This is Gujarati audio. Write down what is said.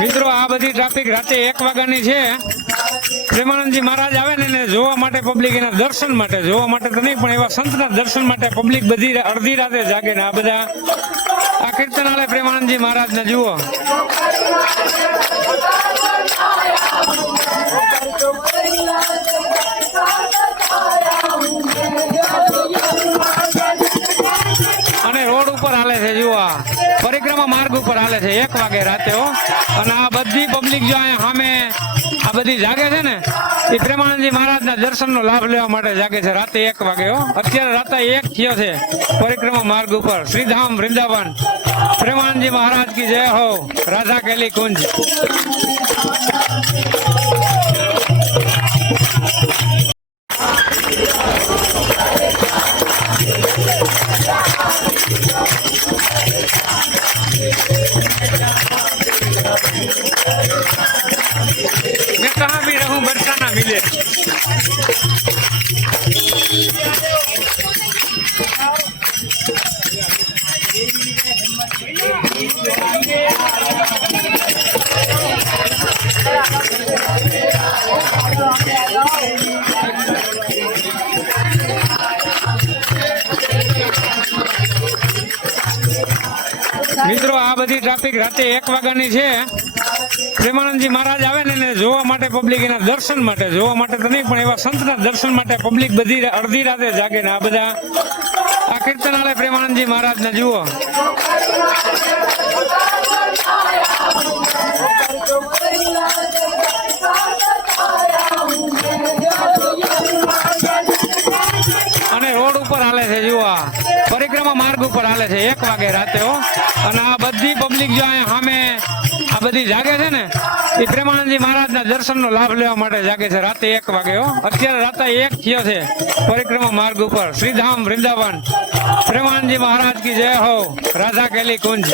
મિત્રો આ બધી ટ્રાફિક રાતે 1 વાગ્યાની છે। પ્રેમાનંદજી મહારાજ આવે ને જોવા માટે પબ્લિક, એના દર્શન માટે, જોવા માટે તો નહીં પણ એવા સંતના દર્શન માટે પબ્લિક બધી અડધી રાતે જાગે ને આ બધા આ કીર્તનાલય પ્રેમાનંદજી મહારાજને જુઓ। અને રોડ ઉપર હાલે છે, જુઓ પરિક્રમા માર્ગ ઉપર હાલે છે 1 વાગે રાતે હો। અને આ બધી પબ્લિક જો અહીંયા સામે આ બધી જાગે છે ને એ પ્રેમાનંદજી મહારાજના દર્શનનો લાભ લેવા માટે જાગે છે રાતે 1 વાગે હો। અત્યારે રાતે 1 થયો છે પરિક્રમા માર્ગ ઉપર શ્રીધામ વૃંદાવન। પ્રેમાનંદજી મહારાજ કી જય હો, રાધા કેલી કુંજ। मैं कहाँ भी रहूं बरसा ना मिले। મિત્રો આ બધી ટ્રાફિક રાતે 1 વાગ્યાની છે। પ્રેમાનંદજી મહારાજ આવે ને જોવા માટે પબ્લિક, એના દર્શન માટે, જોવા માટે તો નહીં પણ એવા સંતના દર્શન માટે પબ્લિક બધી અડધી રાતે જાગે ને આ બધા આ કીર્તનાલય પ્રેમાનંદજી મહારાજને જુઓ। અને રોડ ઉપર હાલે છે, જુઓ પરિક્રમા માર્ગ ઉપર હાલે છે 1 વાગે રાતે હો। અને આ બધી પબ્લિક જો અહીંયા સામે આ બધી જાગે છે ને એ પ્રેમાનંદજી મહારાજના દર્શનનો લાભ લેવા માટે જાગે છે રાતે 1 વાગે હો। અત્યારે રાતે 1 થયો છે પરિક્રમા માર્ગ ઉપર શ્રીધામ વૃંદાવન। પ્રેમાનંદજી મહારાજ કી જય હો, રાધા કેલી કુંજ।